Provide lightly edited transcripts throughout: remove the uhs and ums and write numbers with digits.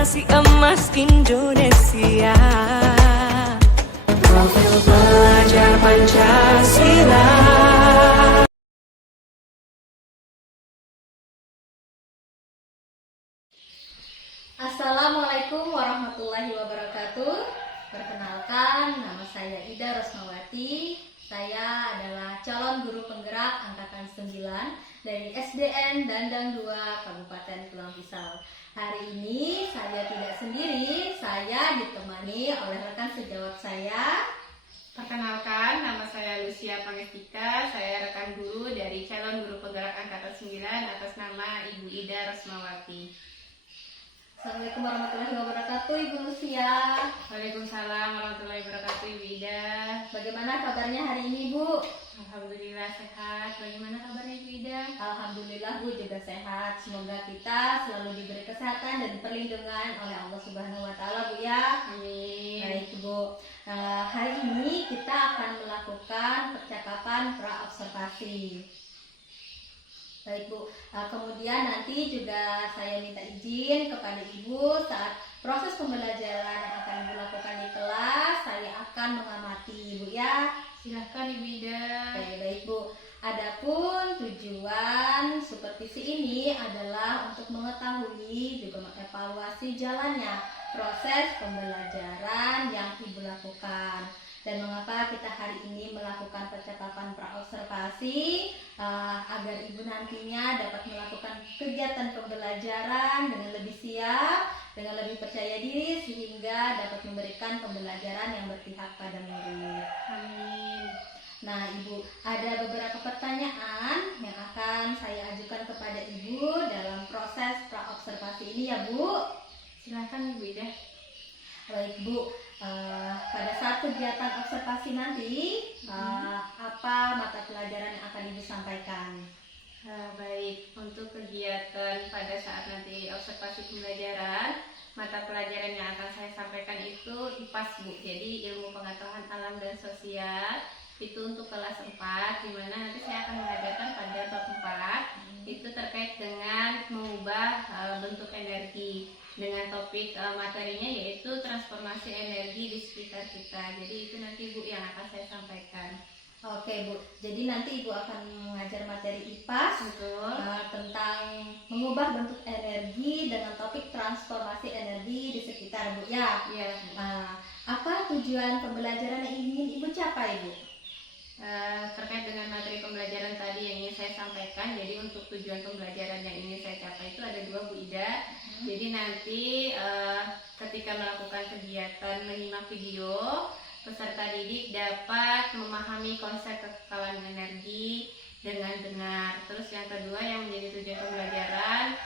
Generasi emas Indonesia, profil pelajar Pancasila. Assalamualaikum warahmatullahi wabarakatuh. Perkenalkan, nama saya Ida Rosmawati. Saya adalah calon guru penggerak angkatan 9 dari SDN Dandang 2 Kabupaten Pulang Pisau. Hari ini saya tidak sendiri, saya ditemani oleh rekan sejawat saya. Perkenalkan, nama saya Lucia Pangestika. Saya rekan guru dari calon guru penggerak angkatan 9 atas nama Ibu Ida Rosmawati. Assalamualaikum warahmatullahi wabarakatuh, Ibu Lucia. Waalaikumsalam warahmatullahi wabarakatuh, Ibu Ida. Bagaimana kabarnya hari ini, Bu? Alhamdulillah sehat. Bagaimana kabarnya, Ibu Ida? Alhamdulillah, Bu, juga sehat. Semoga kita selalu diberi kesehatan dan perlindungan oleh Allah Subhanahu wa Ta'ala, Bu ya. Amin. Baik, Bu. Hari ini kita akan melakukan percakapan pra-observasi. Baik, Bu. Kemudian nanti juga saya minta izin kepada Ibu saat proses pembelajaran yang akan Ibu lakukan di kelas, saya akan mengamati, Bu ya. Silahkan, Ibu Ida. Oke, baik, Bu. Adapun tujuan supervisi ini adalah untuk mengetahui juga mengevaluasi jalannya proses pembelajaran yang Ibu lakukan. Dan mengapa kita hari ini melakukan percakapan pra-observasi agar Ibu nantinya dapat melakukan kegiatan pembelajaran dengan lebih siap, dengan lebih percaya diri, sehingga dapat memberikan pembelajaran yang berpihak pada murid. Amin. Nah, Ibu, ada beberapa pertanyaan yang akan saya ajukan kepada Ibu dalam proses pra-observasi ini ya, Bu. Silahkan, Ibu Ida. Baik, Bu. Pada saat kegiatan observasi nanti, apa mata pelajaran yang akan Ibu sampaikan? Baik, untuk kegiatan pada saat nanti observasi pembelajaran, mata pelajaran yang akan saya sampaikan itu IPAS, Bu. Jadi ilmu pengetahuan alam dan sosial. Itu untuk kelas 4, di mana nanti saya akan mengajarkan pada bab 4. Itu terkait dengan mengubah bentuk energi, dengan topik materinya yaitu transformasi energi di sekitar kita. Jadi itu nanti, Bu, yang akan saya sampaikan. Oke, Bu. Jadi nanti Ibu akan mengajar materi IPAS. Betul. Tentang mengubah bentuk energi dengan topik transformasi energi di sekitar, Bu ya. Iya. Apa tujuan pembelajaran yang ingin Ibu capai, Bu? Terkait dengan materi pembelajaran tadi yang ingin saya sampaikan, jadi untuk tujuan pembelajaran yang ingin saya capai itu ada 2, Bu Ida. Jadi nanti ketika melakukan kegiatan menyimak video, peserta didik dapat memahami konsep kekekalan energi dengan benar. Terus yang kedua yang menjadi tujuan pembelajaran,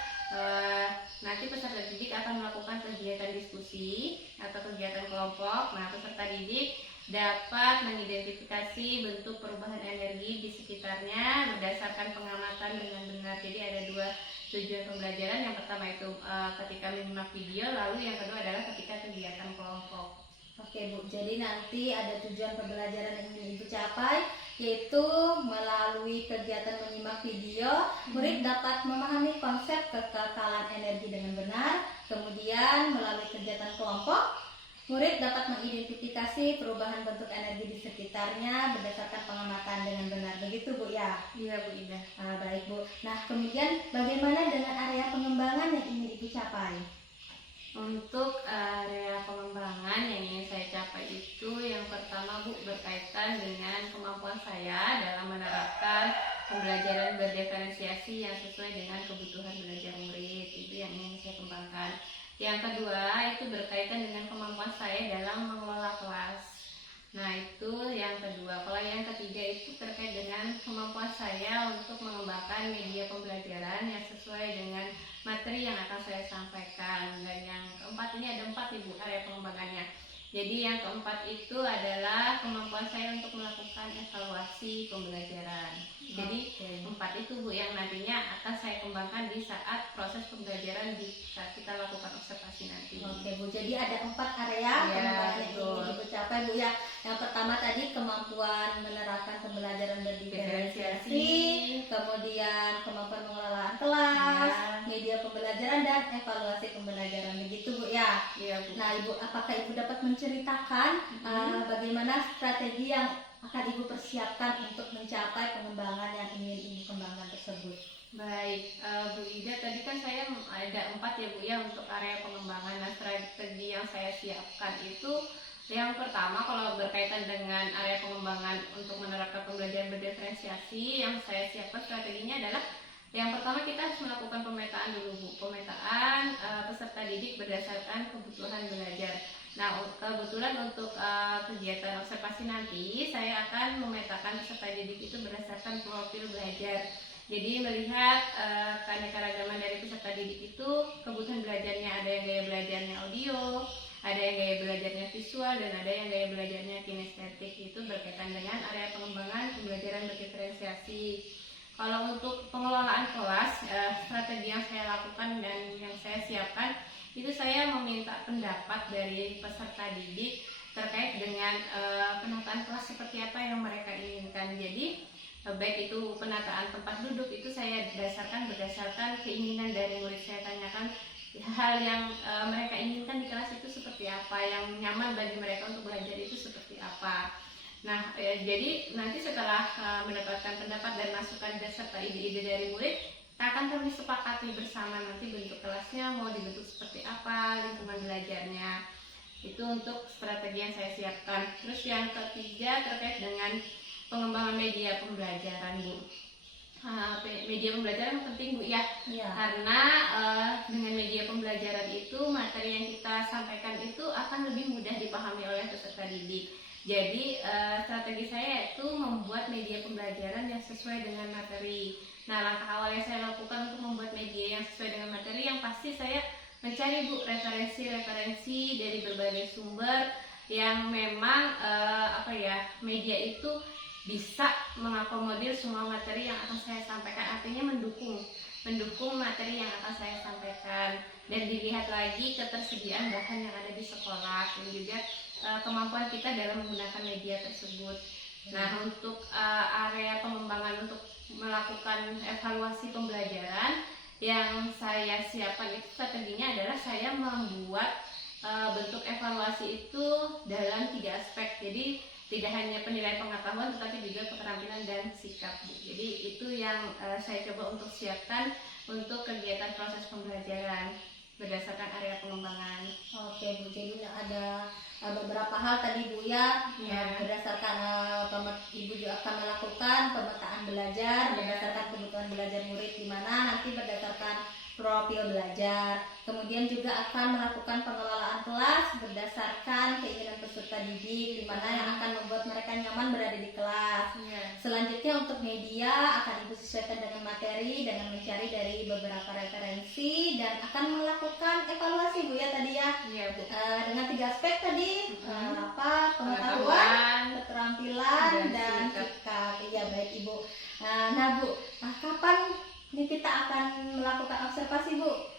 nanti peserta didik akan melakukan kegiatan diskusi atau kegiatan kelompok. Nah, peserta didik dapat mengidentifikasi bentuk perubahan energi di sekitarnya berdasarkan pengamatan dengan benar. Jadi ada 2 tujuan pembelajaran. Yang pertama itu ketika menyimak video, lalu yang kedua adalah ketika kegiatan kelompok. Oke, Bu. Jadi nanti ada tujuan pembelajaran yang ingin Ibu capai, yaitu melalui kegiatan menyimak video, murid dapat memahami konsep kekekalan energi dengan benar. Kemudian melalui kegiatan kelompok, murid dapat mengidentifikasi perubahan bentuk energi di sekitarnya berdasarkan pengamatan dengan benar. Begitu, Bu ya? Iya, Bu Ida. Baik, Bu. Nah, kemudian bagaimana dengan area pengembangan yang ingin Ibu capai? Untuk area pengembangan yang ingin saya capai itu yang pertama, Bu, berkaitan dengan kemampuan saya dalam menerapkan pembelajaran berdiferensiasi yang sesuai dengan kebutuhan belajar murid. Itu yang ingin saya kembangkan. Yang kedua itu berkaitan dengan kemampuan saya dalam mengelola kelas. Nah, itu yang kedua. Kalau yang ketiga itu terkait dengan kemampuan saya untuk mengembangkan media pembelajaran yang sesuai dengan materi yang akan saya sampaikan. Dan yang keempat, ini ada 4, Ibu, area pengembangannya. Jadi yang keempat itu adalah kemampuan saya untuk melakukan evaluasi pembelajaran. Jadi 4 itu, Bu, yang nantinya akan saya kembangkan di saat proses pembelajaran di saat kita lakukan observasi nanti. Oke, Bu, jadi ada 4 area pengembangan yang ingin Ibu capai, Bu ya. Yang pertama tadi kemampuan menerapkan pembelajaran berdiferensiasi, kemudian kemampuan pengelolaan kelas, media pembelajaran dan evaluasi pembelajaran, begitu Bu ya. Iya Bu. Nah Ibu, apakah Ibu dapat menceritakan bagaimana strategi yang akan Ibu persiapkan untuk mencapai pengembangan yang ingin Ibu kembangkan tersebut? Baik, Bu Ida, tadi kan saya ada 4 ya Bu ya untuk area pengembangan. Nah, strategi yang saya siapkan itu yang pertama, kalau berkaitan dengan area pengembangan untuk menerapkan pembelajaran berdiferensiasi, yang saya siapkan strateginya adalah yang pertama kita harus melakukan pemetaan dulu Bu, pemetaan peserta didik berdasarkan kebutuhan belajar. Nah, kebetulan untuk kegiatan observasi nanti saya akan memetakan peserta didik itu berdasarkan profil belajar. Jadi melihat keanekaragaman dari peserta didik itu, kebutuhan belajarnya, ada yang gaya belajarnya audio, ada yang gaya belajarnya visual, dan ada yang gaya belajarnya kinestetik. Itu berkaitan dengan area pengembangan pembelajaran berdiferensiasi. Kalau untuk pengelolaan kelas, strategi yang saya lakukan dan yang saya siapkan, itu saya meminta pendapat dari peserta didik terkait dengan penataan kelas seperti apa yang mereka inginkan. Jadi baik itu penataan tempat duduk, itu saya berdasarkan keinginan dari murid. Saya tanyakan hal yang mereka inginkan di kelas itu seperti apa, yang nyaman bagi mereka untuk belajar itu seperti apa. Nah, jadi nanti setelah mendapatkan pendapat dan masukan serta ide-ide dari murid, akan kami sepakati bersama nanti bentuk kelasnya mau dibentuk seperti apa, lingkungan belajarnya. Itu untuk strategi yang saya siapkan. Terus yang ketiga terkait dengan pengembangan media pembelajaran Bu. Media pembelajaran penting Bu ya, karena dengan media pembelajaran itu materi yang kita sampaikan itu akan lebih mudah dipahami oleh peserta didik. Jadi strategi saya itu membuat media pembelajaran yang sesuai dengan materi. Nah, langkah awal yang saya lakukan untuk membuat media yang sesuai dengan materi, yang pasti saya mencari Bu referensi dari berbagai sumber yang memang media itu bisa mengakomodir semua materi yang akan saya sampaikan, artinya mendukung materi yang akan saya sampaikan, dan dilihat lagi ketersediaan bahan yang ada di sekolah dan juga kemampuan kita dalam menggunakan media tersebut. Nah, untuk area pengembangan untuk melakukan evaluasi pembelajaran yang saya siapkan itu strateginya adalah saya membuat bentuk evaluasi itu dalam 3 aspek. Jadi tidak hanya penilaian pengetahuan tetapi juga keterampilan dan sikap Bu. Jadi itu yang saya coba untuk siapkan untuk kegiatan proses pembelajaran berdasarkan area pengembangan. Oke Bu, jadi ada beberapa hal tadi Bu ya, berdasarkan Ibu juga akan melakukan pemetaan belajar berdasarkan kebutuhan belajar murid, di mana nanti berdasarkan profil belajar. Kemudian juga akan melakukan pengelolaan kelas berdasarkan keinginan peserta didik, di mana yang akan membuat mereka nyaman berada di kelas. Selanjutnya untuk media akan Ibu sesuaikan dengan materi dengan mencari dari beberapa referensi dan akan melakukan evaluasi Bu ya tadi ya. Dengan 3 aspek tadi, pengetahuan, keterampilan dan sikap. Iya baik Ibu. Nah Bu, kapan ini kita akan melakukan observasi Bu?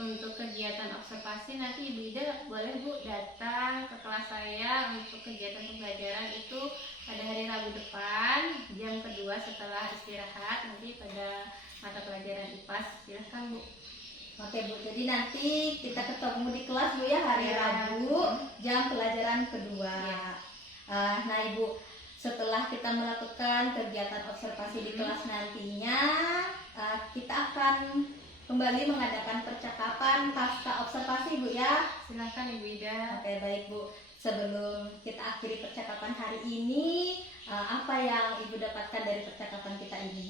Untuk kegiatan observasi nanti Ibu Ida boleh Bu datang ke kelas saya untuk kegiatan pembelajaran itu pada hari Rabu depan, jam kedua setelah istirahat, nanti pada mata pelajaran IPAS. Silahkan Bu. Oke Bu, jadi nanti kita ketemu di kelas Bu ya hari Rabu jam pelajaran kedua. Nah Ibu, setelah kita melakukan kegiatan observasi di kelas nantinya, kita akan kembali mengadakan percakapan pasca observasi Bu ya. Silakan Ibu Ida. Oke baik Bu, sebelum kita akhiri percakapan hari ini, apa yang Ibu dapatkan dari percakapan kita ini?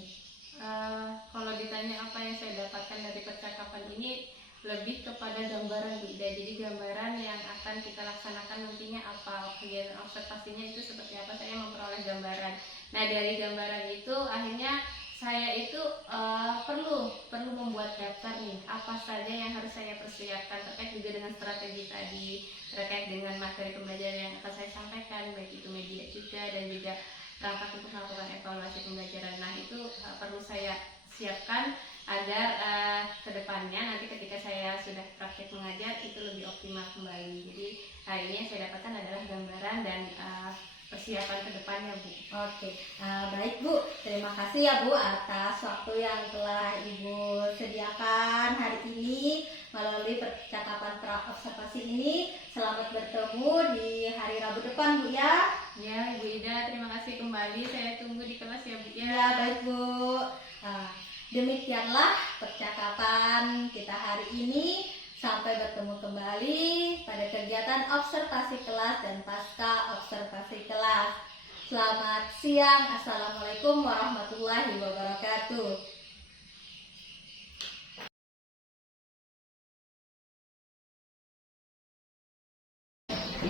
Kalau ditanya apa yang saya dapatkan dari percakapan ini, lebih kepada gambaran Bu Ida. Jadi gambaran yang akan kita laksanakan nantinya apa, kegiatan observasinya itu seperti apa, saya memperoleh gambaran. Nah dari gambaran itu akhirnya saya itu perlu membuat daftar nih, apa saja yang harus saya persiapkan terkait juga dengan strategi tadi, terkait dengan materi pembelajaran yang akan saya sampaikan, baik itu media juga dan juga perangkat untuk melakukan evaluasi pembelajaran. Nah itu perlu saya siapkan agar kedepannya nanti ketika saya sudah praktik mengajar itu lebih optimal kembali. Jadi hari ini yang saya dapatkan adalah gambaran dan persiapan ke depannya, Bu. Oke, baik Bu. Terima kasih ya Bu atas waktu yang telah Ibu sediakan hari ini melalui percakapan pra-observasi ini. Selamat bertemu di hari Rabu depan Bu ya. Ya, Ibu Ida, terima kasih kembali. Saya tunggu di kelas ya, Bu ya. Ya, baik Bu. Demikianlah percakapan kita hari ini. Sampai bertemu kembali pada kegiatan observasi kelas dan pasca observasi kelas. Selamat siang. Assalamualaikum warahmatullahi wabarakatuh.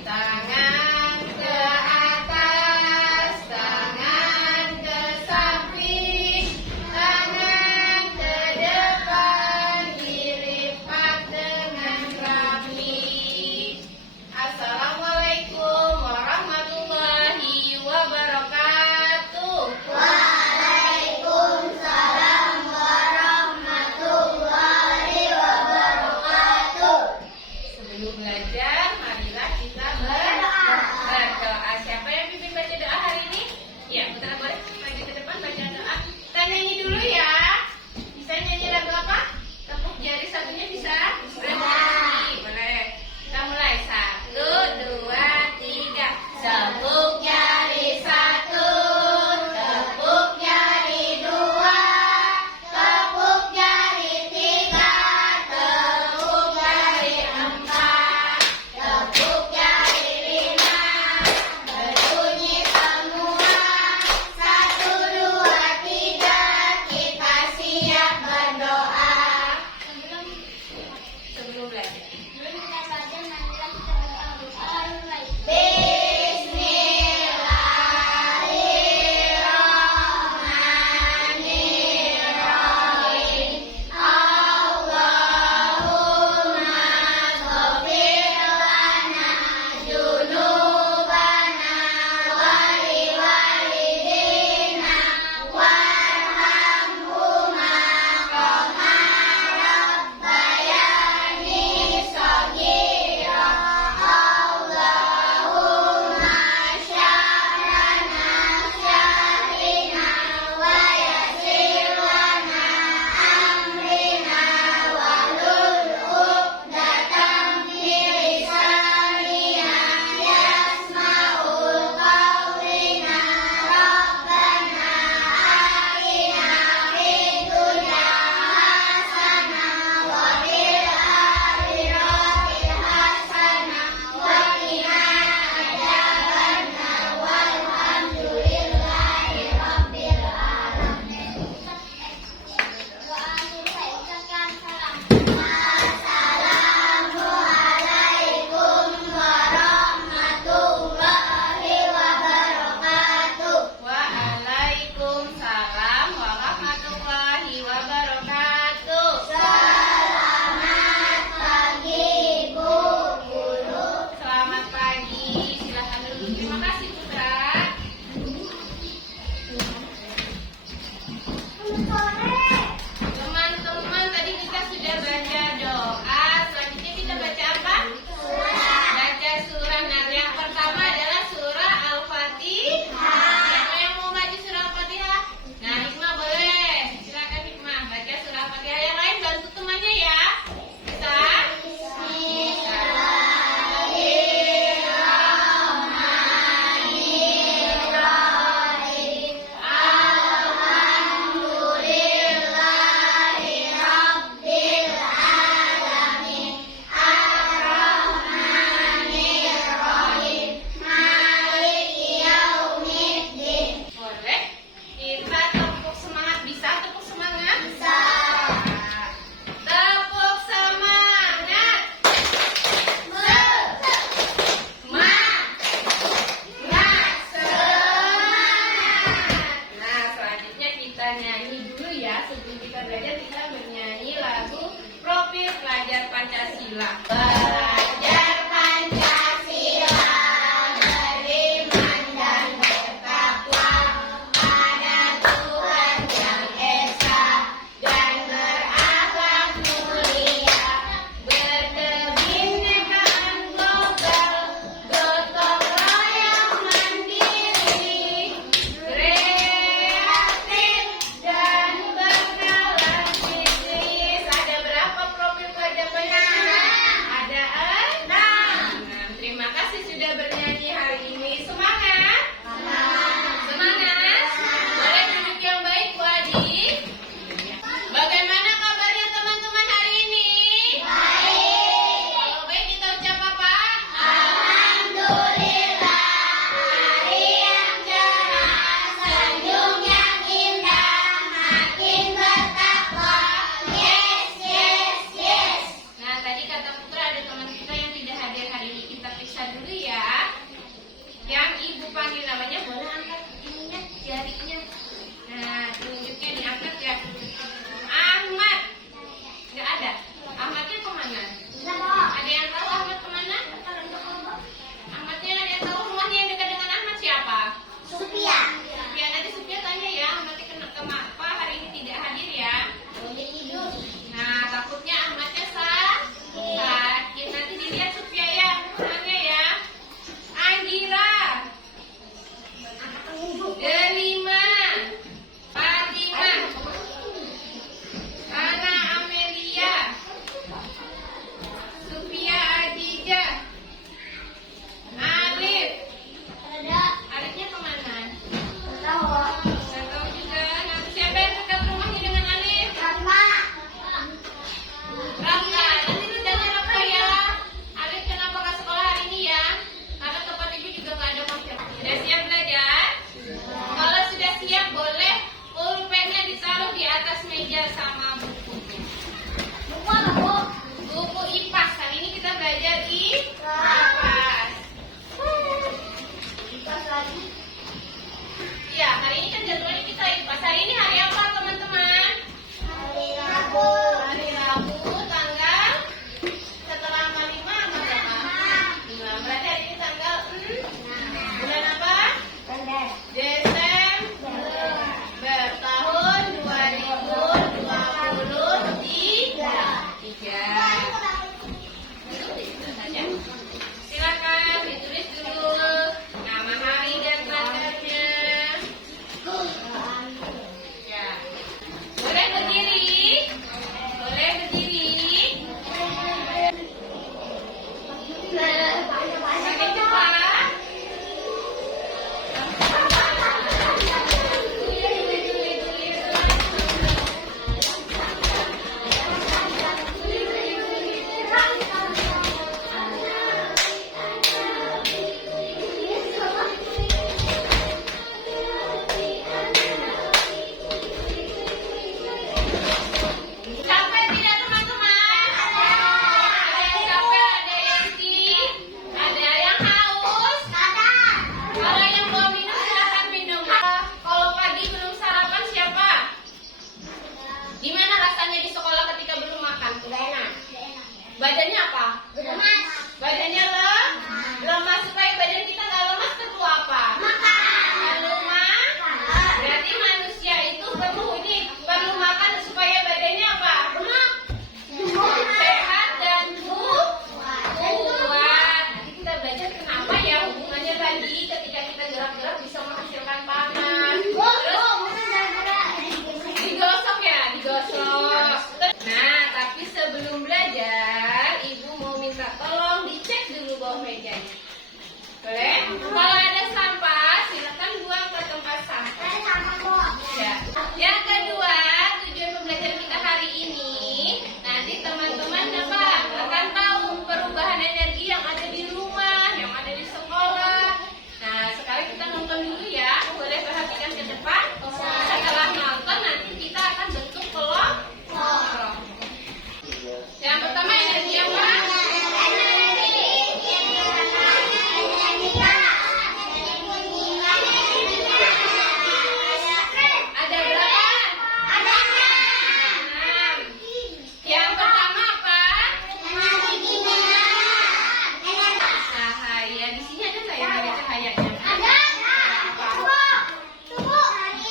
Tangan ke atas, tangan ke samping, tangan ke depan, dilipat dengan rapi. Assalamualaikum warahmatullahi wabarakatuh. Waalaikumsalam warahmatullahi wabarakatuh. Sebelum belajar, marilah kita berdoa. Siapa yang pimpin baca doa hari ini? Ya, putra boleh maju ke depan baca doa. Kita nyanyi dulu ya. Bisa nyanyi lagu apa? Tepuk jari satunya bisa? Boleh. Boleh. Kita mulai. 1, 2, 3. Tepuk jari 1, tepuk jari 2, tepuk jari 3, tepuk jari 4, tepuk jari 5. Berbunyi semua. 1, 2, 3. Kita siap berdoa. Sebelum belajar. Bismillahirrahmanirrahim. Allahumma ghfir lana junubana wa liwalidina warhamhuma kama rabbayani shaghira. Allahumma syahrana syahrina wa yassir lana amrina wa hlul 'uqdatam min lisanina yasma'ul qawlina. Rabbana atina fid dunya hasanah wa fil akhirati hasanah wa qina adzabannar. Walhamdulillahi rabbil alamin. Assalamualaikum warahmatullahi wabarakatuh. Waalaikumsalam warahmatullahi wabarakatuh. Selamat pagi Bu Guru. Selamat pagi. Silakan duduk. Terima kasih Putra. Teman-teman, tadi kita sudah baca doa. Selanjutnya kita baca apa? Baca surah. Nah, yang pertama adalah surah Al-Fatihah. Siapa yang mau baca surah Al-Fatihah? Nah, Hikmah boleh. Silakan Hikmah baca surah Al-Fatihah. Yang lain bantu temannya ya. Bisa? Bismillahirrahmanirrahim. Alhamdulillahi rabbil alamin. Ar-Rahmanirrahim. Maliki yaumiddin. Boleh? Kita tepuk semangat. Bisa tepuk semangat? Bisa. Tepuk semangat. Nah, selanjutnya kita nyanyi dulu ya. Sebelum kita belajar, kita bernyanyi lagu Profil Pelajar Pancasila. Belajar Pancasila, beriman dan bertakwa pada Tuhan yang esa dan berakhlak mulia, berkebhinekaan global, gotong royong mandiri. selesai. Pas hari ini hari apa teman-teman? Hari Rabu. Hari Rabu, tanggal setelah 5 apa? 5. Berarti hari ini tanggal bulan apa? Desember tahun 2023. Silakan ditulis dulu nama hari dan tanggalnya. Ya. Boleh berdiri? Boleh berdiri? Makin cepat. Capek tidak teman-teman? Ada yang capek, ada yang sih, ada yang haus. Kalau yang belum minum silahkan minum. Kalau pagi belum sarapan siapa? Gimana rasanya di sekolah ketika belum makan? Badannya apa? Badannya lemas. Supaya badan kita nggak lemas perlu apa? Perlu makan. Berarti manusia itu perlu makan supaya badannya apa? Sehat dan kuat. Nanti kita belajar kenapa ya hubungannya tadi ketika kita gerak-gerak bisa menghasilkan panas. Digosok ya, digosok. Nah, tapi sebelum belajar, Ibu mau minta tolong dicek dulu bawah mejanya. Boleh? Kalau ada sampah, silakan buang ke tempat sampah. Ya. Yang kedua, tujuan pembelajaran kita hari ini, nanti teman-teman akan tahu perubahan energi yang ada di rumah, yang ada di sekolah. Nah, sekarang kita nonton dulu ya. Boleh perhatikan ke depan. Setelah nonton, nanti kita akan bentuk kelompok. Yang pertama energi apa? Ada berapa? 6. Yang pertama apa? Cahaya. Di sini ada nggak yang ada cahayanya?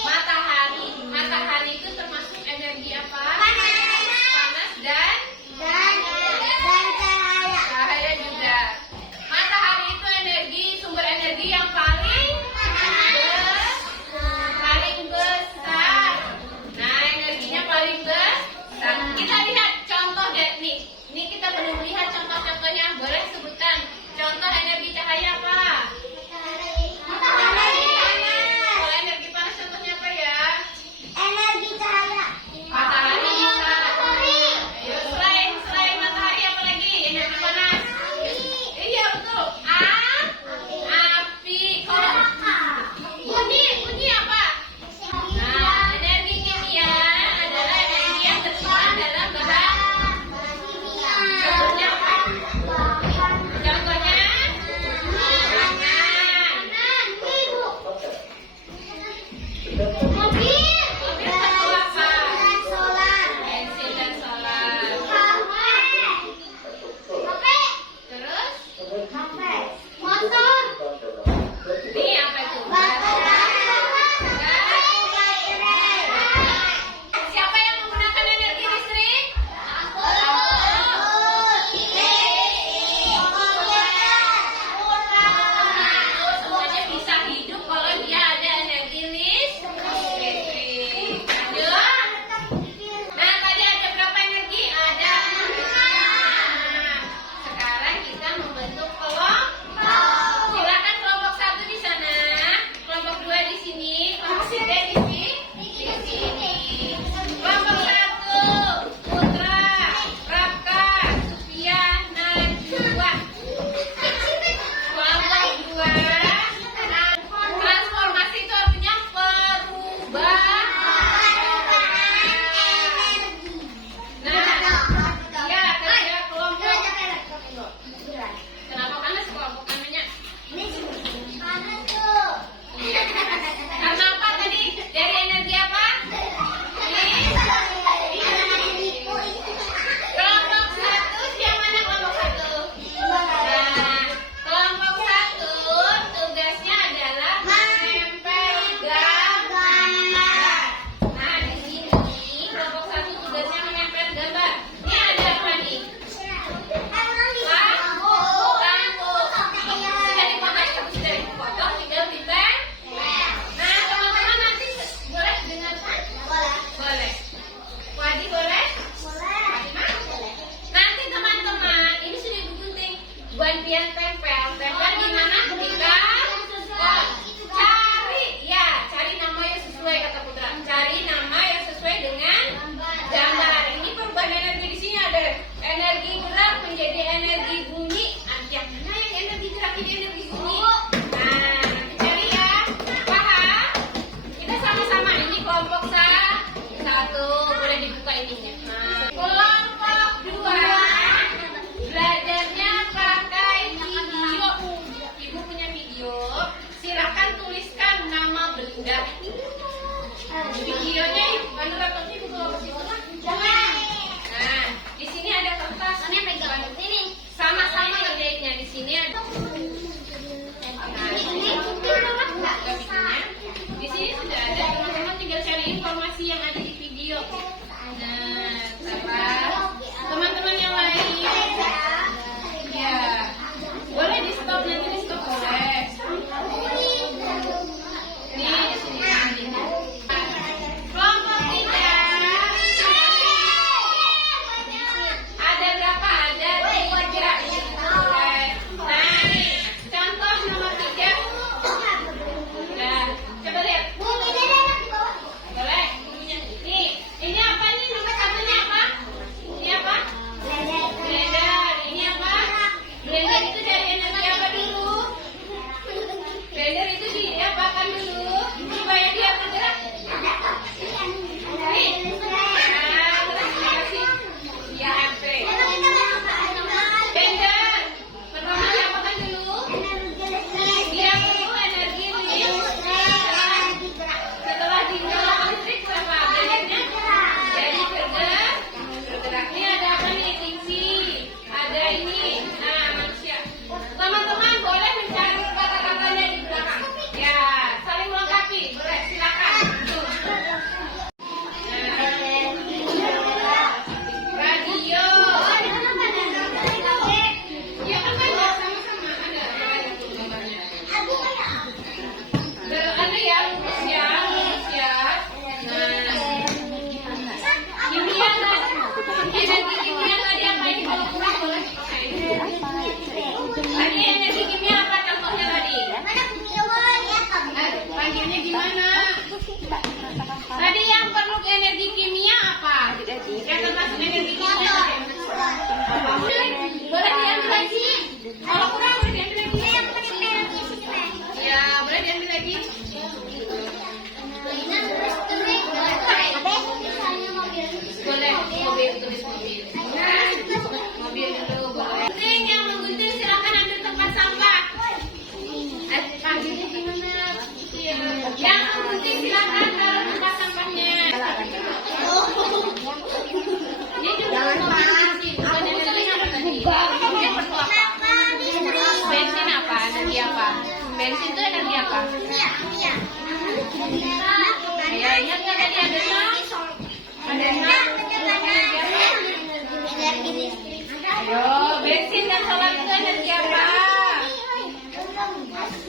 Matahari. Matahari itu termasuk energi apa? Panas dan cahaya juga. Matahari itu sumber energi yang paling besar. Nah, energinya paling besar. Kita lihat contoh deh nih. Ini kita belum lihat contoh-contohnya. Boleh sebutkan contoh energi cahaya apa? Kalau energi panas contohnya apa ya? Matahari bisa. Ayo, selain matahari apa lagi? Energi panas. Iya betul. Api. Bunyi apa? Nah, energi kimia adalah energi yang tersimpan dalam bahan. Contohnya apa? Contohnya mobil satu apa? Bensin dan solar. Terus ini apa itu? Siapa yang menggunakan energi listrik? Semuanya bisa hidup kalau dia ada energi listrik. Lanjut. Nah, tadi ada berapa energi? Ada 6. Sekarang kita membentuk kelompok. Silakan kelompok 1 di sana, kelompok 2 di sini, kelompok 3 di sini. Kelompok 1, Putra, Raka, Sufia, Najwa. Kelompok 2, transformasi itu artinya perubahan. Nah, ya kerja kelompok. Kenapa panas kelompok namanya? Karena apa tadi? ininya. Kelompok 2 belajarnya pakai video. Ibu punya video. Silakan tuliskan nama benda. Videonya mana laptopnya ibu bawa ke situ kan? Nah, di sini ada kertas. Sama-sama ngerjainnya. Di sini ada. Di sini sudah ada, teman-teman tinggal cari informasi yang ada di video. Nah, teman-teman yang lain, ya, boleh di stop, nanti di stop boleh. Nih di sini. Kelompok 3. Ada berapa? Ada 3. Boleh. Nah, nih, contoh nomor 3. Nah, coba lihat. Boleh. Nih, ini apa nih? Nomor 1-nya apa? Ini apa? Blender. Ini apa? Blender itu dari energi apa dulu? Blender itu diapakan dulu? Supaya dia bergerak. Nih. Nah, terus dikasih dia HP. Blender. Pertama diapakan dulu? Dia perlu energi listrik. Setelah dinyalakan listrik berapa? Blendernya jadi bergerak. Ini ada apa nih? TV. Ada ini. Nah, manusia. Teman-teman boleh mencari kata-katanya di belakang. Ya, saling melengkapi. Boleh, silakan. Tuh. Radio. Ya kan banyak sama-sama ada. Gambarnya. Ada ya, lurus ya. Nah, kimia tadi. Energi kimia tadi apa ini? Kalau kurang boleh dipakai. Tadi energi kimia apa contohnya tadi? Panggilnya gimana? Tadi yang perlu energi kimia apa? Yang termasuk energi kimia. Boleh diambil lagi. Kalau kurang boleh diambil lagi. Ya, boleh diambil lagi. Boleh, mobil, tulis mobil. Mobil dulu boleh. Gunting, yang menggunting silakan ambil tempat sampah. Panggilnya gimana? Yang menggunting silakan taruh tempat sampahnya. Ini juga mobil. Bukan energi apa tadi? Yang perlu apa? Bensin apa? Energi apa? Bensin itu energi apa? Ya, ingat nggak tadi ada Ayo, bensin dan solar itu energi apa?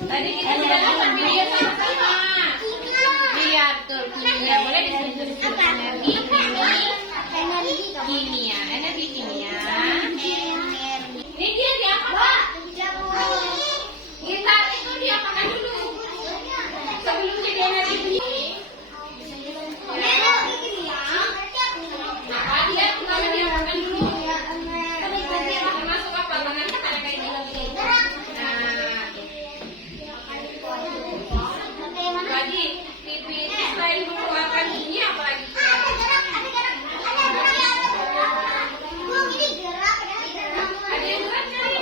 Tadi kita sudah nonton video sama-sama. Lihat tuh, kimia. Boleh disebut energi kimia. Energi kimia. Ini dia diapakan? Gitar itu diapakan dulu? Sebelum jadi energi kimia. Apa dia? Kenapa diapakan dulu? Termasuk apa? Tangan kita kayak gini. Nah, lagi TV itu selain mengeluarkan ini apa lagi? Ada yang gerak kali?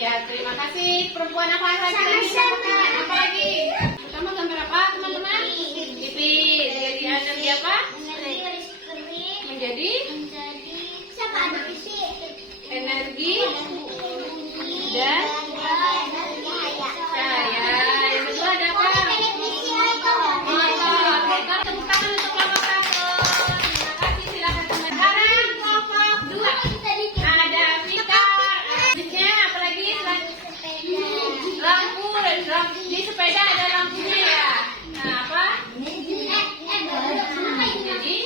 Ya, terima kasih. Perempuan apa lagi? Apa lagi? Pertama gambar apa, teman-teman? Pipit. Jadi energi apa? Menjadi energi dan cahaya. Yang kedua ada apa? Motor. Tepuk tangan untuk kelompok 1. Terima kasih, silakan teman. Sekarang kelompok 2. Ada filter. Selanjutnya apa lagi? Lampu. Di sepeda ada lampunya ya. Nah, apa? Jadi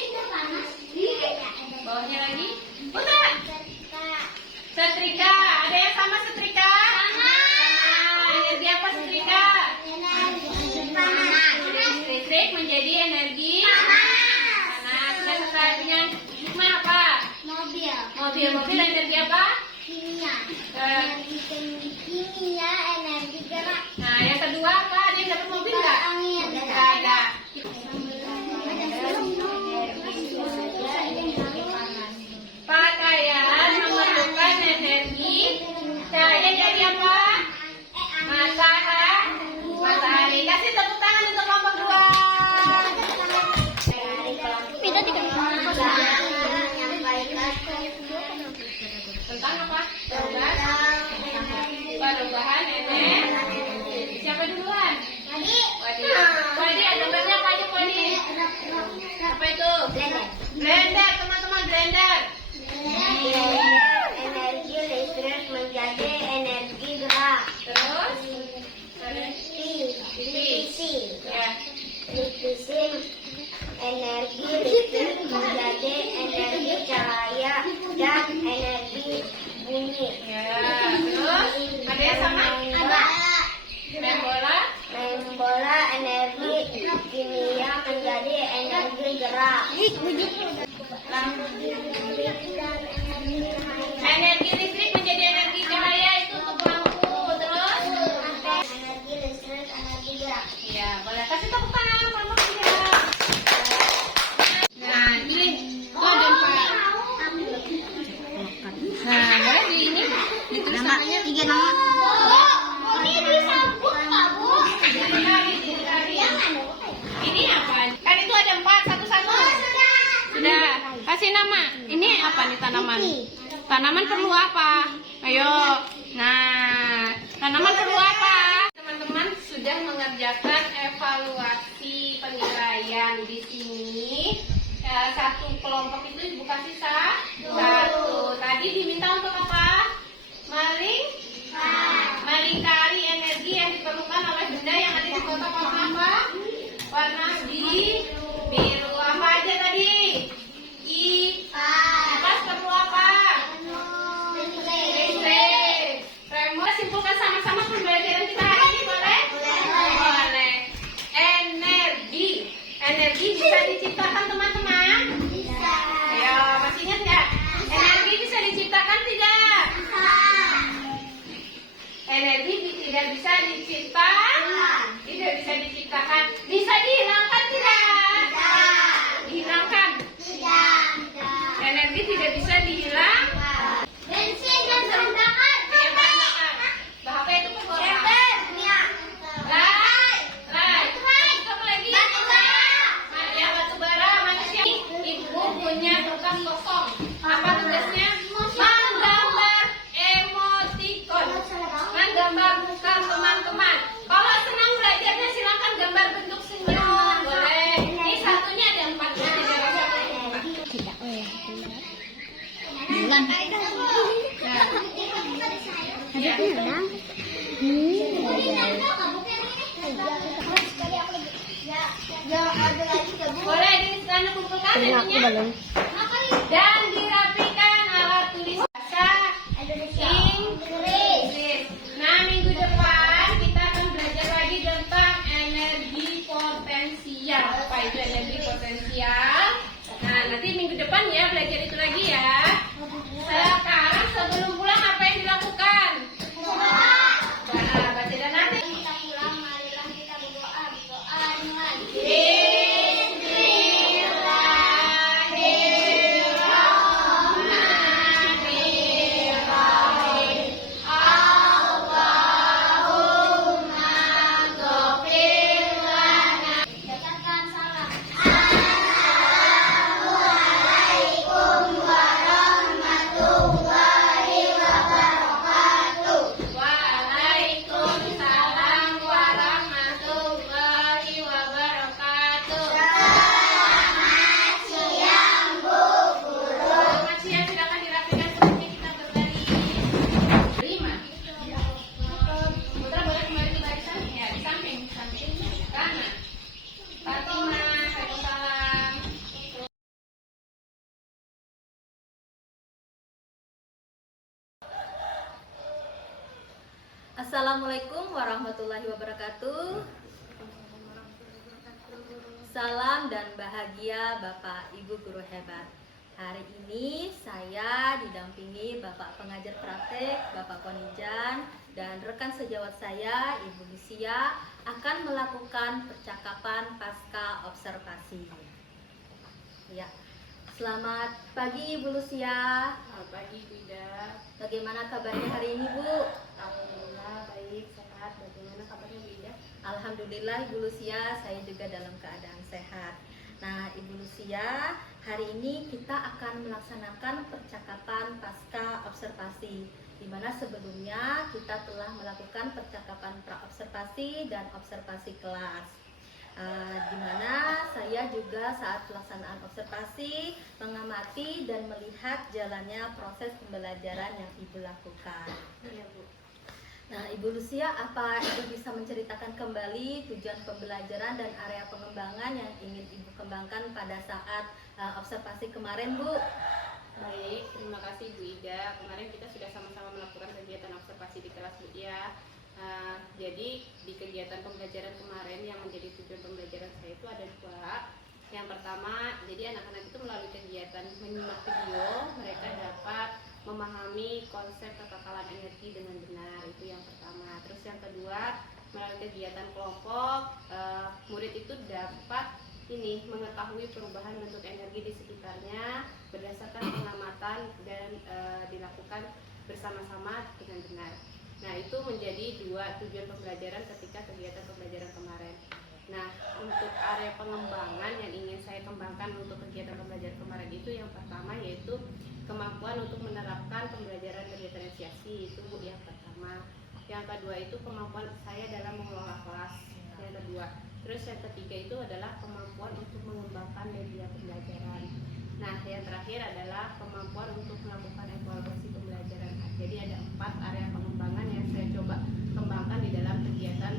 bawahnya lagi. Putra. Setrika. Ada yang sama setrika? Sama. Energi apa setrika? Listrik menjadi energi panas. Sudah selesai dengan hikmah apa? Mobil energi apa? Energi gerak. Nah, yang kedua apa? Ada yang dapat mobil nggak? Nggak ada. Pakaian memerlukan energi cahaya dari apa? Matahari. Kasih tepuk tangan untuk kelompok 2. Tentang apa? Perubahan energi. Siapa duluan? Wadi, ada gambarnya apa aja, Wadi? Apa itu? Blender, teman-teman, blender. Energi listrik menjadi energi gerak. Terus? Ya. Energi listrik menjadi energi cahaya dan energi bunyi. Ya. Terus? Ada yang sama? Main bola? Main bola energi kimia menjadi energi gerak. Energi listrik menjadi energi cahaya itu untuk lampu. Terus? Energi listrik energi gerak. Ya, boleh kasih tepuk tangan kelompok 3. Nah, pilih. Oh, ada 4. Nah, boleh di ini ditulis namanya. 3 nama. Ini disambung Pak Bu. Ini apa? Kan itu ada 4 satu-satu. Sudah. Kasih nama. Ini apa nih tanaman? Tanaman perlu apa? Ayo. Nah, tanaman perlu apa? Teman-teman sudah mengerjakan evaluasi penilaian di sini. Satu kelompok itu bukan sisa. Satu. Tadi diminta untuk apa? Melingkari energi yang diperlukan oleh benda yang ada di kotak warna apa? Warna biru. Apa aja tadi? Pas perlu apa? Listrik. Remote. Simpulkan sama-sama pembelajaran kita hari ini, boleh? Boleh. Energi bisa diciptakan teman-teman? Bisa. Ayo, masih ingat nggak? Energi bisa diciptakan tidak? Energi tidak bisa diciptakan? Tidak bisa diciptakan. Bisa dihilangkan tidak? Dihilangkan. Energi tidak bisa dihilang. Bensin dan bahan bakar. Iya, bahan bakar. Apa itu pergolakan? Apa lagi? Ya, batu bara. Manusia. Ibu punya tukang kosong. Apa tugasnya? Menggambar emoticon. Menggambar muka teman-teman. Kalau senang belajarnya silakan gambar bentuk senyum. Boleh. Ini satunya ada 4. Boleh disekarang kumpulkan jadinya. Dan dirapikan alat tulis bahasa Inggris. Nah, minggu depan kita akan belajar lagi tentang energi potensial. Apa itu energi potensial? Nah, nanti minggu depan ya belajar itu lagi ya. Sekarang sebelum pulang apa yang dilakukan? Baca dan nanti. Marilah kita berdoa. Bismillahirrahmanirrahim. Assalamualaikum warahmatullahi wabarakatuh. Salam dan bahagia Bapak Ibu guru hebat. Hari ini saya didampingi Bapak pengajar praktek, Bapak Ponijan, dan rekan sejawat saya, Ibu Lucia, akan melakukan percakapan pasca observasi. Ya. Selamat pagi Ibu Lucia. Selamat pagi Bu Ida. Bagaimana kabarnya hari ini Bu? Alhamdulillah baik, sehat. Bagaimana kabarnya Bu Ida? Alhamdulillah Ibu Lucia, saya juga dalam keadaan sehat. Nah Ibu Lucia, hari ini kita akan melaksanakan percakapan pasca observasi, di mana sebelumnya kita telah melakukan percakapan pra-observasi dan observasi kelas. Di mana saya juga saat pelaksanaan observasi mengamati dan melihat jalannya proses pembelajaran yang Ibu lakukan. Iya Bu. Nah, Ibu Lucia, apa Ibu bisa menceritakan kembali tujuan pembelajaran dan area pengembangan yang ingin Ibu kembangkan pada saat observasi kemarin, Bu? Baik, terima kasih Bu Ida. Kemarin kita sudah sama-sama melakukan kegiatan observasi di kelas Bu ya. Jadi di kegiatan pembelajaran kemarin yang menjadi tujuan pembelajaran saya itu ada dua. Yang pertama, jadi anak-anak itu melalui kegiatan menyimak video, mereka dapat memahami konsep kekekalan energi dengan benar, itu yang pertama. Terus yang kedua, melalui kegiatan kelompok, murid itu dapat mengetahui perubahan bentuk energi di sekitarnya berdasarkan pengamatan dan dilakukan bersama-sama dengan benar. Nah, itu menjadi dua tujuan pembelajaran ketika kegiatan pembelajaran kemarin. Nah, untuk area pengembangan yang ingin saya kembangkan untuk kegiatan pembelajaran kemarin itu yang pertama yaitu kemampuan untuk menerapkan pembelajaran berdiferensiasi, itu Bu yang pertama. Yang kedua itu kemampuan saya dalam mengelola kelas, yang kedua. Terus yang ketiga itu adalah kemampuan untuk mengembangkan media pembelajaran. Nah, yang terakhir adalah kemampuan untuk melakukan evaluasi pembelajaran. Jadi ada 4 area pengembangan yang saya coba kembangkan di dalam kegiatan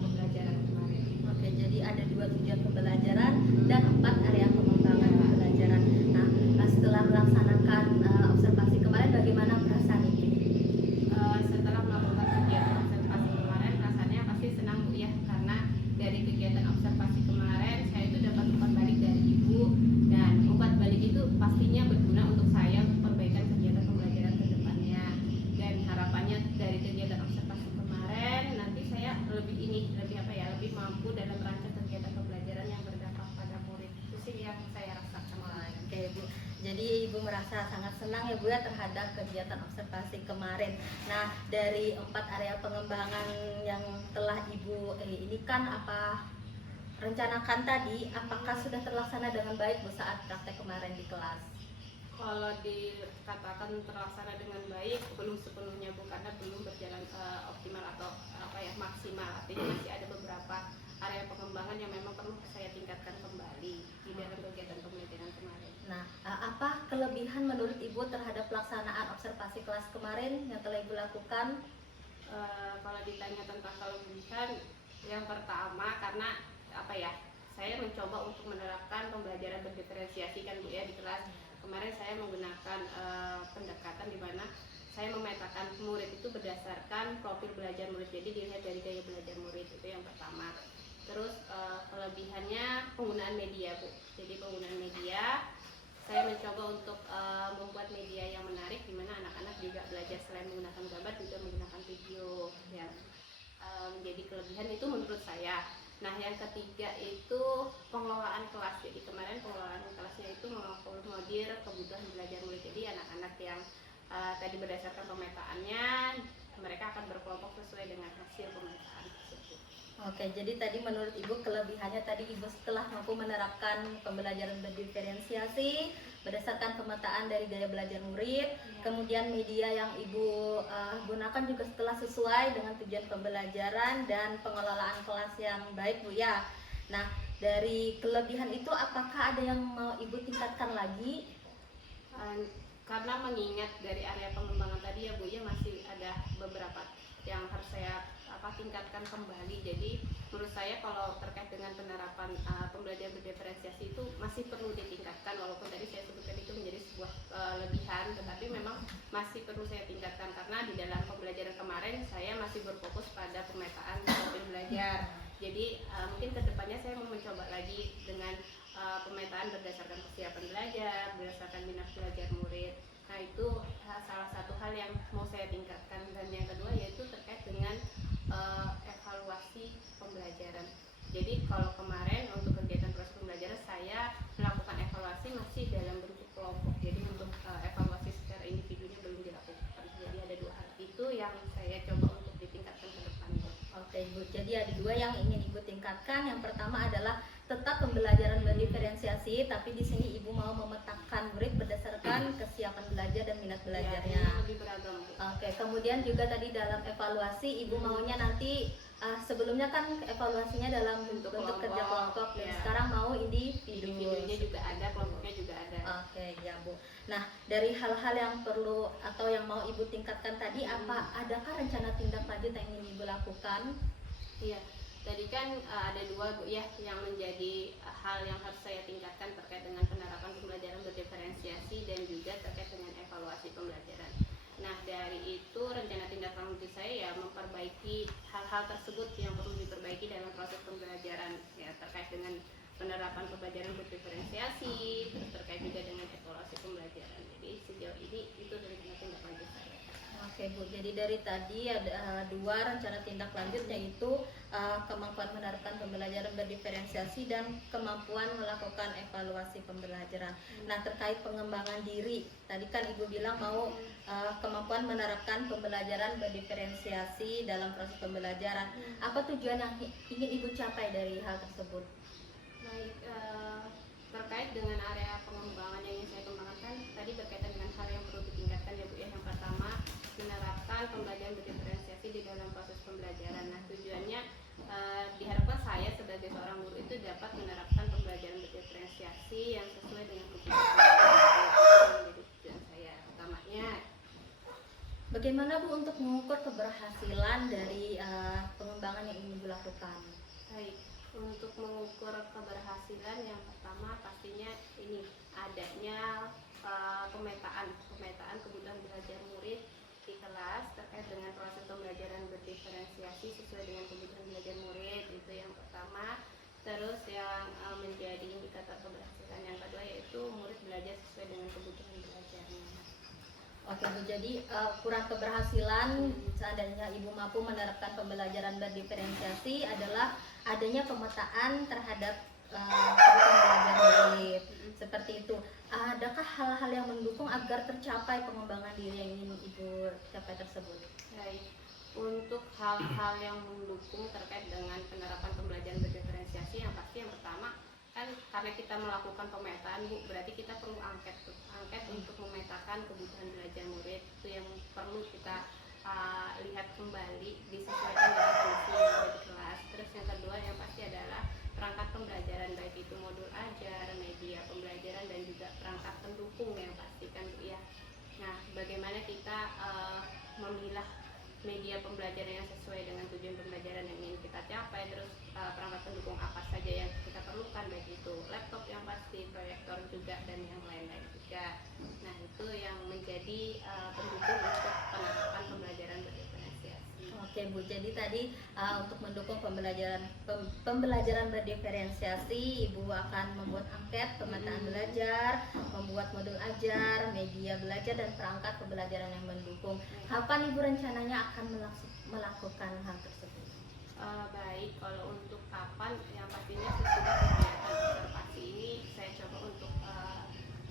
pembelajaran kemarin. Oke, jadi ada 2 tujuan pembelajaran dan 4 area pengembangan pembelajaran. Nah, setelah melaksanakan observasi kemarin, bagaimana perasaan Ibu? Setelah melakukan kegiatan observasi kemarin, rasanya pasti senang Bu ya, karena dari kegiatan observasi kemarin saya itu dapat umpan balik dari Ibu, dan umpan balik itu pastinya berguna untuk saya untuk perbaikan kegiatan pembelajaran ke depannya. Dan harapannya dari kegiatan observasi kemarin nanti saya lebih mampu dalam merancang kegiatan pembelajaran yang berdampak pada murid. Itu sih yang saya rasakan. Oke Bu, jadi Ibu merasa sangat senang ya Bu ya terhadap kegiatan observasi kemarin. Nah, dari 4 area pengembangan yang telah Ibu rencanakan tadi, apakah sudah terlaksana dengan baik Bu saat praktek kemarin di kelas? Kalau dikatakan terlaksana dengan baik, belum sepenuhnya Bu, karena belum berjalan optimal atau maksimal. Artinya masih ada beberapa area pengembangan yang memang perlu saya tingkatkan kembali di dalam kegiatan pembelajaran kemarin. Nah, apa kelebihan menurut Ibu terhadap pelaksanaan observasi kelas kemarin yang telah Ibu lakukan? Kalau ditanya tentang kelebihan, yang pertama karena saya mencoba untuk menerapkan pembelajaran berdiferensiasi kan Bu ya di kelas. Kemarin saya menggunakan pendekatan di mana saya memetakan murid itu berdasarkan profil belajar murid, jadi dilihat dari gaya belajar murid, itu yang pertama. Terus kelebihannya penggunaan media Bu, jadi penggunaan media saya mencoba untuk membuat media yang menarik di mana anak-anak juga belajar selain menggunakan gambar juga menggunakan video yang menjadi kelebihan itu menurut saya. Nah, yang ketiga itu pengelolaan kelas. Jadi kemarin pengelolaan kelasnya itu mengakomodir kebutuhan belajar murid. Jadi anak-anak yang tadi berdasarkan pemetaannya mereka akan berkelompok sesuai dengan hasil pemetaan tersebut. Oke, jadi tadi menurut Ibu kelebihannya tadi Ibu setelah mampu menerapkan pembelajaran berdiferensiasi berdasarkan pemetaan dari gaya belajar murid, kemudian media yang Ibu gunakan juga setelah sesuai dengan tujuan pembelajaran dan pengelolaan kelas yang baik Bu ya. Nah, dari kelebihan itu apakah ada yang mau Ibu tingkatkan lagi? Karena mengingat dari area pengembangan tadi ya Bu ya, masih ada beberapa yang harus saya tingkatkan kembali. Jadi menurut saya kalau terkait dengan penerapan pembelajaran berdiferensiasi itu masih perlu ditingkatkan, walaupun tadi saya sebutkan itu menjadi sebuah lebihan, tetapi memang masih perlu saya tingkatkan karena di dalam pembelajaran kemarin saya masih berfokus pada pemetaan disiplin belajar. Jadi mungkin kedepannya saya mau mencoba lagi dengan pemetaan berdasarkan kesiapan belajar, berdasarkan minat belajar murid. Nah itu salah satu hal yang mau saya tingkatkan. Dan yang kedua yaitu terkait dengan evaluasi pembelajaran. Jadi kalau kemarin untuk kegiatan proses pembelajaran saya melakukan evaluasi masih dalam bentuk kelompok. Jadi untuk evaluasi secara individunya belum dilakukan. Jadi ada dua hal itu yang saya coba untuk ditingkatkan ke depan. Oke Ibu, jadi ada dua yang ingin Ibu tingkatkan. Yang pertama adalah tetap pembelajaran berdiferensiasi, tapi di sini Ibu mau memetakan murid berdasarkan kesiapan belajar dan minat belajarnya. Ya, lebih beragam. Oke, kemudian juga tadi dalam evaluasi Ibu maunya nanti sebelumnya kan evaluasinya dalam bentuk kerja kelompok, dan ya. Sekarang mau individu. Individunya juga ada, kelompoknya juga ada. Oke, ya Bu. Nah, dari hal-hal yang perlu atau yang mau Ibu tingkatkan tadi, adakah rencana tindak lanjut yang ingin Ibu lakukan? Iya, tadi kan ada dua Bu ya yang menjadi hal yang harus saya tingkatkan terkait dengan penerapan pembelajaran berdiferensiasi dan juga terkait dengan evaluasi pembelajaran. Nah dari itu rencana tindak lanjut saya ya memperbaiki hal-hal tersebut yang perlu diperbaiki dalam proses pembelajaran ya, terkait dengan penerapan pembelajaran berdiferensiasi, terus terkait juga dengan evaluasi pembelajaran. Jadi sejauh ini itu rencana tindak lanjut saya. Oke Bu, jadi dari tadi ada dua rencana tindak lanjut, yaitu kemampuan menerapkan pembelajaran berdiferensiasi dan kemampuan melakukan evaluasi pembelajaran. Nah terkait pengembangan diri, tadi kan Ibu bilang mau kemampuan menerapkan pembelajaran berdiferensiasi dalam proses pembelajaran. Apa tujuan yang ingin Ibu capai dari hal tersebut? Baik, terkait dengan area pengembangan yang ingin saya kembangkan tadi berkaitan dengan hal yang perlu ditingkatkan ya Bu ya. Yang pertama menerapkan pembelajaran berdiferensiasi di dalam proses pembelajaran. Nah tujuannya diharapkan saya sebagai seorang guru itu dapat menerapkan pembelajaran berdiferensiasi yang sesuai dengan kebutuhan menjadi tujuan saya utamanya. Bagaimana Bu untuk mengukur keberhasilan dari pengembangan yang ingin Ibu lakukan? Baik, untuk mengukur keberhasilan yang pertama pastinya ini adanya pemetaan kebutuhan belajar murid di kelas terkait dengan proses pembelajaran berdiferensiasi sesuai dengan kebutuhan belajar murid, itu yang pertama. Terus yang menjadi indikator keberhasilan yang kedua yaitu murid belajar sesuai dengan kebutuhan belajarnya. Oke Bu, jadi ukuran keberhasilan seandainya Ibu mampu menerapkan pembelajaran berdiferensiasi adalah adanya pemetaan terhadap kebutuhan belajar murid. Seperti itu. Adakah hal-hal yang mendukung agar tercapai pengembangan diri yang ingin Ibu capai tersebut? Baik, untuk hal-hal yang mendukung terkait dengan penerapan pembelajaran berdiferensiasi yang pasti yang pertama kan karena kita melakukan pemetaan Bu, berarti kita perlu angket untuk memetakan kebutuhan belajar murid. Itu yang perlu kita lihat kembali, disesuaikan dengan kondisi yang ada di kelas. Terus yang kedua yang pasti adalah perangkat pembelajaran, baik itu modul ajar, media pembelajaran dan juga perangkat pendukung yang pasti kan Bu ya. Nah bagaimana kita memilah media pembelajaran yang sesuai dengan tujuan pembelajaran yang ingin kita capai, terus perangkat pendukung apa saja yang kita perlukan, baik itu laptop yang pasti, proyektor juga, dan yang lain-lain juga. Nah itu yang menjadi pendukung untuk penerapan pembelajaran berdiferensiasi. Oke Bu, jadi tadi untuk mendukung pembelajaran berdiferensiasi, Ibu akan membuat angket pemetaan belajar, membuat modul ajar, media belajar, dan perangkat pembelajaran yang mendukung. Kapan Ibu rencananya akan melakukan hal tersebut? Baik, kalau untuk kapan yang pastinya sesudah kegiatan observasi ini saya coba untuk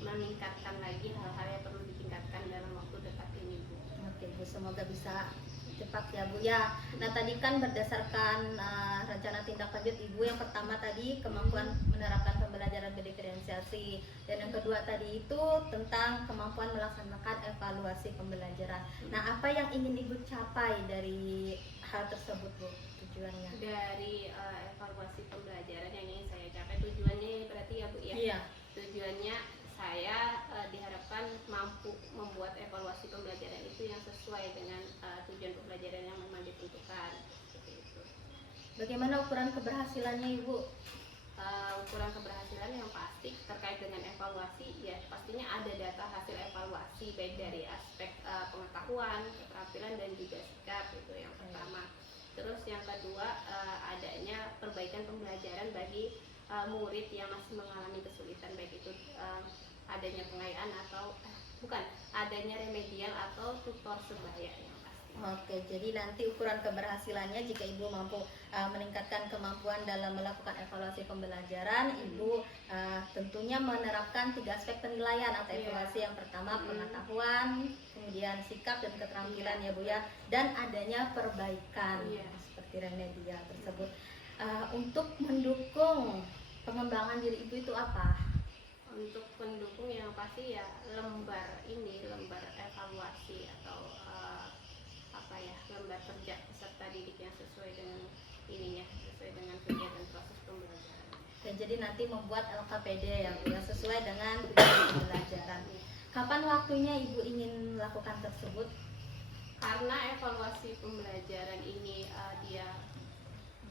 meningkatkan lagi hal-hal yang perlu ditingkatkan dalam waktu dekat ini Bu. Oke Bu, semoga bisa cepat ya Bu ya. Nah tadi kan berdasarkan rencana tindak lanjut Ibu, yang pertama tadi kemampuan menerapkan pembelajaran berdiferensiasi, dan yang kedua tadi itu tentang kemampuan melaksanakan evaluasi pembelajaran. Nah apa yang ingin Ibu capai dari hal tersebut Bu, tujuannya? Dari evaluasi pembelajaran yang ingin saya capai, tujuannya berarti ya Bu ya? Iya. Tujuannya saya diharapkan mampu membuat evaluasi pembelajaran itu yang sesuai dengan tujuan pembelajaran yang memang ditentukan. Bagaimana ukuran keberhasilannya Ibu? Ukuran keberhasilan yang pasti terkait dengan evaluasi, ya pastinya ada data hasil evaluasi baik dari aspek pengetahuan, keterampilan dan juga sikap, itu yang pertama. Terus yang kedua, adanya perbaikan pembelajaran bagi murid yang masih mengalami kesulitan, baik itu adanya pengayaan atau bukan adanya remedial atau tutor sebaya yang pasti. Oke, jadi nanti ukuran keberhasilannya jika Ibu mampu meningkatkan kemampuan dalam melakukan evaluasi pembelajaran, Ibu tentunya menerapkan 3 aspek penilaian atau evaluasi. Yang pertama pengetahuan, kemudian sikap dan keterampilan ya Bu ya, dan adanya perbaikan seperti remedial tersebut. Untuk mendukung pengembangan diri Ibu itu apa? Untuk pendukung yang pasti ya lembar evaluasi atau lembar kerja peserta didik yang sesuai dengan sesuai dengan kegiatan proses pembelajaran. Dan jadi nanti membuat LKPD yang sesuai dengan kegiatan pembelajaran. Kapan waktunya Ibu ingin melakukan tersebut? Karena evaluasi pembelajaran ini dia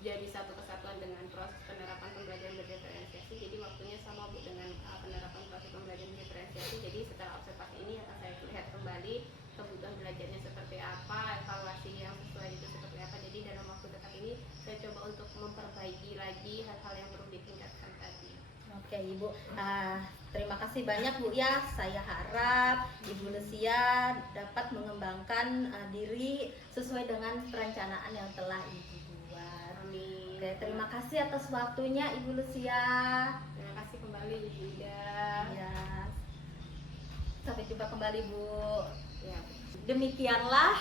jadi satu kesatuan dengan proses penerapan pembelajaran berdiferensiasi, jadi waktunya sama Bu dengan penerapan proses pembelajaran berdiferensiasi. Jadi setelah observasi ini akan saya lihat kembali kebutuhan belajarnya seperti apa, evaluasi yang sesuai itu seperti apa. Jadi dalam waktu dekat ini saya coba untuk memperbaiki lagi hal-hal yang perlu ditingkatkan tadi. Oke Ibu, terima kasih banyak Bu ya. Saya harap Ibu Lucia dapat mengembangkan diri sesuai dengan perencanaan yang telah Ibu buat. Amin. Oke, terima kasih atas waktunya Ibu Lucia. Terima kasih kembali Ibu Ida. Ya. Sampai jumpa kembali Bu. Ya. Demikianlah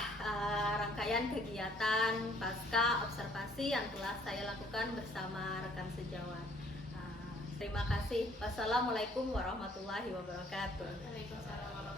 rangkaian kegiatan pasca observasi yang telah saya lakukan bersama rekan sejawat. Terima kasih. Wassalamualaikum warahmatullahi wabarakatuh. Waalaikumsalam warahmatullahi wabarakatuh.